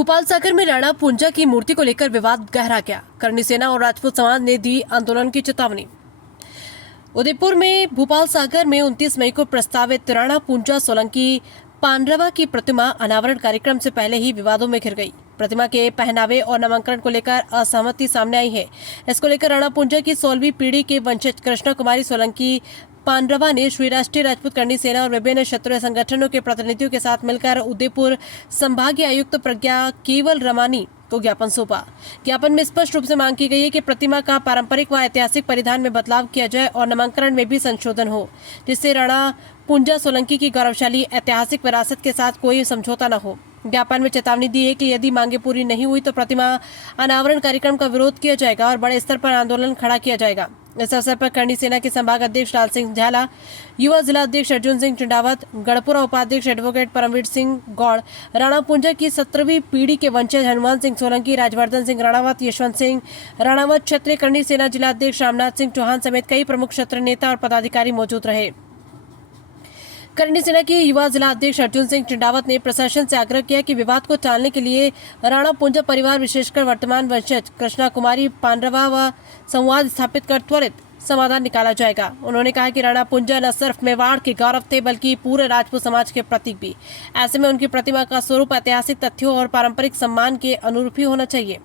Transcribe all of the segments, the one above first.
भोपाल सागर में राणा पूंजा की मूर्ति को लेकर विवाद गहरा गया। करणी सेना और राजपूत समाज ने दी आंदोलन की चेतावनी। उदयपुर में भोपाल सागर में 29 मई को प्रस्तावित राणा पूंजा सोलंकी पांडवा की प्रतिमा अनावरण कार्यक्रम से पहले ही विवादों में घिर गई। प्रतिमा के पहनावे और नामांकन को लेकर असहमति सामने आई है। इसको लेकर राणा पूंजा की 16वीं पीढ़ी के वंशज कृष्णा कुमारी सोलंकी पांडवा ने श्री राष्ट्रीय राजपूत करणी सेना और विभिन्न क्षत्रिय संगठनों के प्रतिनिधियों के साथ मिलकर उदयपुर संभागीय आयुक्त प्रज्ञा केवल रमानी को ज्ञापन सौंपा। ज्ञापन में स्पष्ट रूप से मांग की गई है कि प्रतिमा का पारंपरिक व ऐतिहासिक परिधान में बदलाव किया जाए और नामांकन में भी संशोधन हो, जिससे राणा पूंजा सोलंकी की गौरवशाली ऐतिहासिक विरासत के साथ कोई समझौता न हो। ज्ञापन में चेतावनी दी है कि यदि मांगे पूरी नहीं हुई तो प्रतिमा अनावरण कार्यक्रम का विरोध किया जाएगा और बड़े स्तर पर आंदोलन खड़ा किया जाएगा। इस अवसर पर करणी सेना के संभाग अध्यक्ष लाल सिंह झाला, युवा जिला अध्यक्ष अर्जुन सिंह चिंडावत, गढ़पुरा उपाध्यक्ष एडवोकेट परमवीर सिंह गौड़, राणा पूंजा की 17वीं पीढ़ी के वंशज हनुमान सिंह सोलंकी, राजवर्धन सिंह राणावत, यशवंत सिंह राणावत, क्षत्रिय करणी सेना जिला अध्यक्ष रामनाथ सिंह चौहान समेत कई प्रमुख क्षत्रिय नेता और पदाधिकारी मौजूद रहे। करणी सेना के युवा जिला अध्यक्ष अर्जुन सिंह चिंडावत ने प्रशासन से आग्रह किया कि विवाद को टालने के लिए राणा पूंजा परिवार विशेषकर वर्तमान वंशज कृष्णा कुमारी पांडवा व संवाद स्थापित कर त्वरित समाधान निकाला जाएगा। उन्होंने कहा कि राणा पूंजा न सिर्फ मेवाड़ के गौरव थे बल्कि पूरे राजपूत समाज के प्रतीक भी। ऐसे में उनकी प्रतिमा का स्वरूप ऐतिहासिक तथ्यों और पारंपरिक सम्मान के अनुरूप ही होना चाहिए।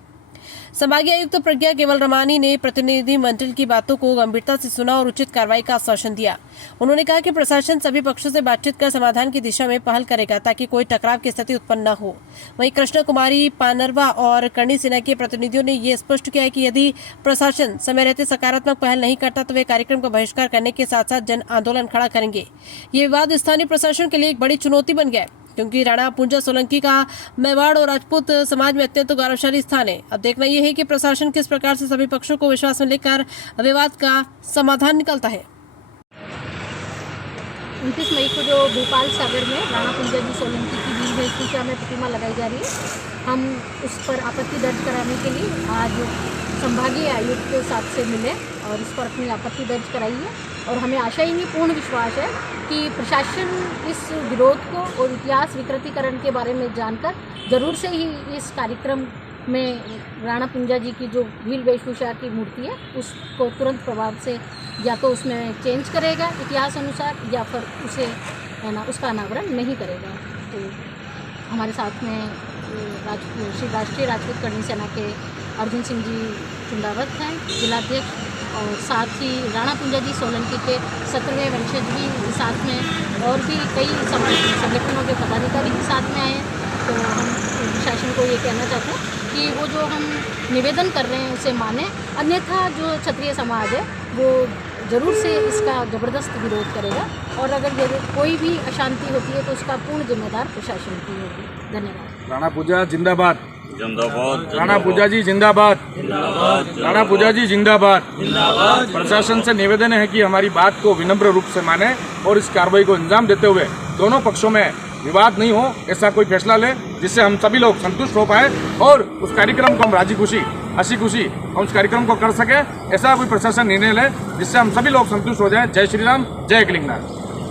संभागीय आयुक्त प्रज्ञा केवल रमानी ने प्रतिनिधि मंडल की बातों को गंभीरता से सुना और उचित कार्रवाई का आश्वासन दिया। उन्होंने कहा कि प्रशासन सभी पक्षों से बातचीत कर समाधान की दिशा में पहल करेगा ताकि कोई टकराव की स्थिति उत्पन्न न हो। वहीं कृष्णा कुमारी पानरवा और करणी सेना के प्रतिनिधियों ने ये स्पष्ट किया है कि यदि प्रशासन समय रहते सकारात्मक पहल नहीं करता तो वे कार्यक्रम का बहिष्कार करने के साथ साथ जन आंदोलन खड़ा करेंगे। ये विवाद स्थानीय प्रशासन के लिए एक बड़ी चुनौती बन गया है क्योंकि राणा पूंजा सोलंकी का मेवाड़ और राजपूत समाज में अत्यंत गौरवशाली स्थान है। अब देखना यह है कि प्रशासन किस प्रकार से सभी पक्षों को विश्वास में लेकर विवाद का समाधान निकलता है। 29 मई को जो भोपाल सागर में राणा पूंजा जी सोलंकी की वीर वेशभूषा में प्रतिमा लगाई जा रही है, हम उस पर आपत्ति दर्ज कराने के लिए आज संभागीय आयुक्त के साथ से मिले और इस पर अपनी आपत्ति दर्ज कराई है। और हमें आशा ही नहीं पूर्ण विश्वास है कि प्रशासन इस विरोध को और इतिहास विकृतीकरण के बारे में जानकर ज़रूर से ही इस कार्यक्रम में राणा पूंजा जी की जो भील वेशभूषा की मूर्ति है उसको तुरंत प्रभाव से या तो उसमें चेंज करेगा इतिहास अनुसार या फिर उसे है ना उसका अनावरण नहीं करेगा। तो हमारे साथ में श्री राष्ट्रीय राजपूत करणी सेना के अर्जुन सिंह जी चिंडावत हैं जिलाध्यक्ष, और साथ ही राणा पूंजा जी सोलंकी के 17वें वंशज भी साथ में और भी कई संगठनों के पदाधिकारी भी साथ में आए हैं। तो हम प्रशासन को ये कहना चाहते हैं कि वो जो हम निवेदन कर रहे हैं उसे माने, अन्यथा जो क्षत्रिय समाज है वो ज़रूर से इसका ज़बरदस्त विरोध करेगा और अगर कोई भी अशांति होती है तो उसका पूर्ण जिम्मेदार प्रशासन की होगी। धन्यवाद। राणा पूजा जिंदाबाद, जिंदाबाद। राणा पूजा जी जिंदाबाद, राणा पूजा जी जिंदाबाद। प्रशासन से निवेदन है कि हमारी बात को विनम्र रूप से माने और इस कार्रवाई को अंजाम देते हुए दोनों पक्षों में विवाद नहीं हो ऐसा कोई फैसला ले जिससे हम सभी लोग संतुष्ट हो पाए और उस कार्यक्रम को हम राजी खुशी हंसी खुशी हम उस कार्यक्रम को कर सके। ऐसा कोई प्रशासन निर्णय ले जिससे हम सभी लोग संतुष्ट हो जाए। जय श्री राम, जय कलिंगनाथ।